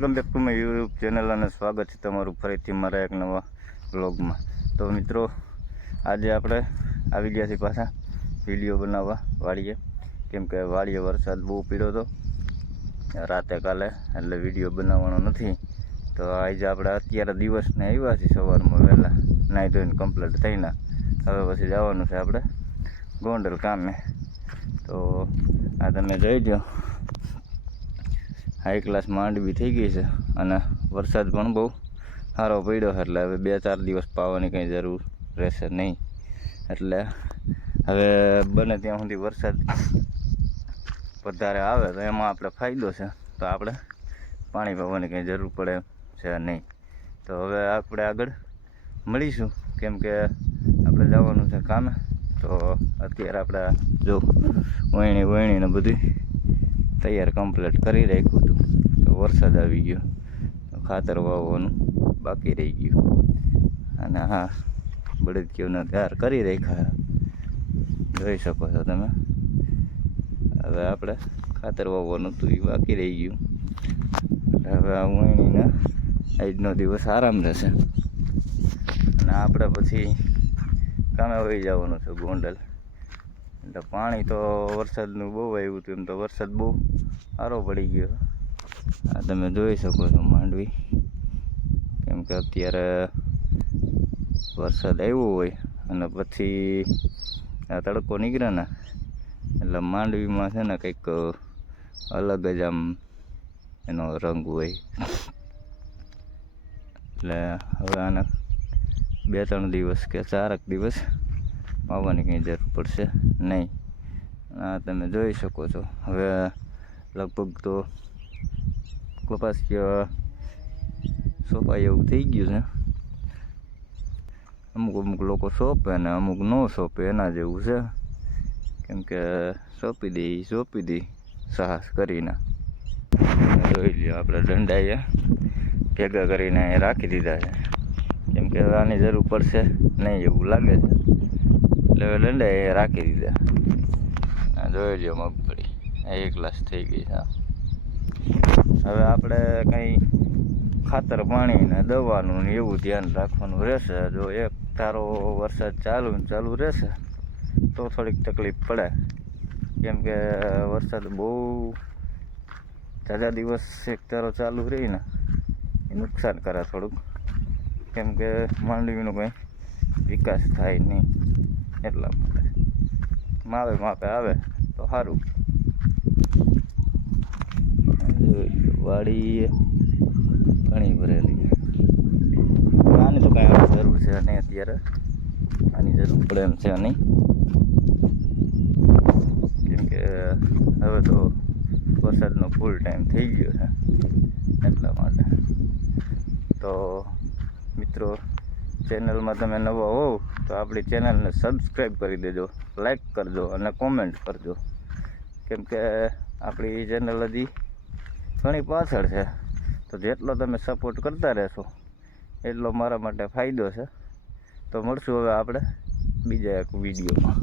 Welcome back to my YouTube channel અને સ્વાગત છે તમારું ફરીથી મારા એક નવા વ્લોગમાં। તો મિત્રો આજે આપણે આવી ગયા છીએ પાછા વિડીયો બનાવવા વાડીએ, કેમ કે વાડીએ વરસાદ બહુ પીડ્યો હતો રાતે કાલે, એટલે વિડીયો બનાવવાનો નથી। તો આજે આપણે અત્યારે દિવસને આવ્યા છીએ સવારમાં વહેલા નાહી ધોઈને કમ્પ્લીટ થઈને। હવે પછી જવાનું છે આપણે ગોંડલ કામે। તો આ તમે જોઈ દો, હાઈ ક્લાસ માંડવી થઈ ગઈ છે અને વરસાદ પણ બહુ સારો પડ્યો છે, એટલે હવે 2-4 દિવસ પાવાની કંઈ જરૂર રહેશે નહીં। એટલે હવે બને ત્યાં સુધી વરસાદ વધારે આવે તો એમાં આપણે ફાયદો છે, તો આપણે પાણી પાવાની કંઈ જરૂર પડે છે નહીં। તો હવે આપણે આગળ મળીશું, કેમ કે આપણે જવાનું છે કામે। તો અત્યારે આપણે જો વણીને બધું તૈયાર કમ્પ્લીટ કરી રાખ્યું હતું, તો વરસાદ આવી ગયો તો ખાતર વાવવાનું બાકી રહી ગયું। અને હા, બળદકીઓને તૈયાર કરી રાખ્યા જોઈ શકો છો તમે। હવે આપણે ખાતર વાવવાનું હતું એ બાકી રહી ગયું, એટલે હવે આ વણીને આજનો દિવસ આરામ રહેશે અને આપણે પછી કામે વહી જવાનું છે ગોંડલ। એટલે પાણી તો વરસાદનું બહુ આવ્યું હતું, એમ તો વરસાદ બહુ સારો પડી ગયો। આ તમે જોઈ શકો છો માંડવી, કેમ કે અત્યારે વરસાદ આવ્યો હોય અને પછી આ તડકો નીકળે ને, એટલે માંડવીમાં છે ને કંઈક અલગ જ આમ એનો રંગ હોય। એટલે હવે આને 2-3 દિવસ કે 4 દિવસ વાવવાની કંઈ જરૂર પડશે નહીં। આ તમે જોઈ શકો છો હવે લગભગ તો કપાસ સોંપાય એવું થઈ ગયું છે। અમુક લોકો સોંપે ને અમુક ન સોંપે, એના જેવું છે, કેમ કે સોંપી દે સાહસ કરીને। જોઈ લ્યો, આપણે દંડાએ ભેગા કરીને રાખી દીધા છે, કેમ કે આની જરૂર પડશે નહીં એવું લાગે છે, એટલે હવે દંડાએ રાખી દીધા। જોઈ લ્યો મગફળી એક ગ્લાસ થઈ ગઈ છે। હવે આપણે કંઈ ખાતર પાણી ને દવાનું ને એવું ધ્યાન રાખવાનું રહેશે। જો એક ધારો વરસાદ ચાલુ રહેશે તો થોડીક તકલીફ પડે, કેમ કે વરસાદ બહુ ઝાઝા દિવસ એક ધારો ચાલુ રહીને એ નુકસાન કરે થોડુંક, કેમ કે માંડવીનો કંઈ વિકાસ થાય નહીં, એટલા માટે માપે આવે તો સારું। વાડી ઘણી ભરેલી, આની તો કાંઈ જરૂર છે નહીં અત્યારે, આની જરૂર પડે એમ છે નહીં, કેમ કે હવે તો વરસાદનો ફૂલ ટાઈમ થઈ ગયો છે, એટલા માટે। તો મિત્રો, ચેનલમાં તમે નવા હોવ તો આપણી ચેનલને સબસ્ક્રાઈબ કરી દેજો, લાઈક કરજો અને કોમેન્ટ કરજો, કેમ કે આપણી ચેનલ હજી ઘણી પાછળ છે। તો જેટલો તમે સપોર્ટ કરતા રહેશો એટલો મારા માટે ફાયદો છે। તો મળશું હવે આપણે બીજા એક વિડીયોમાં।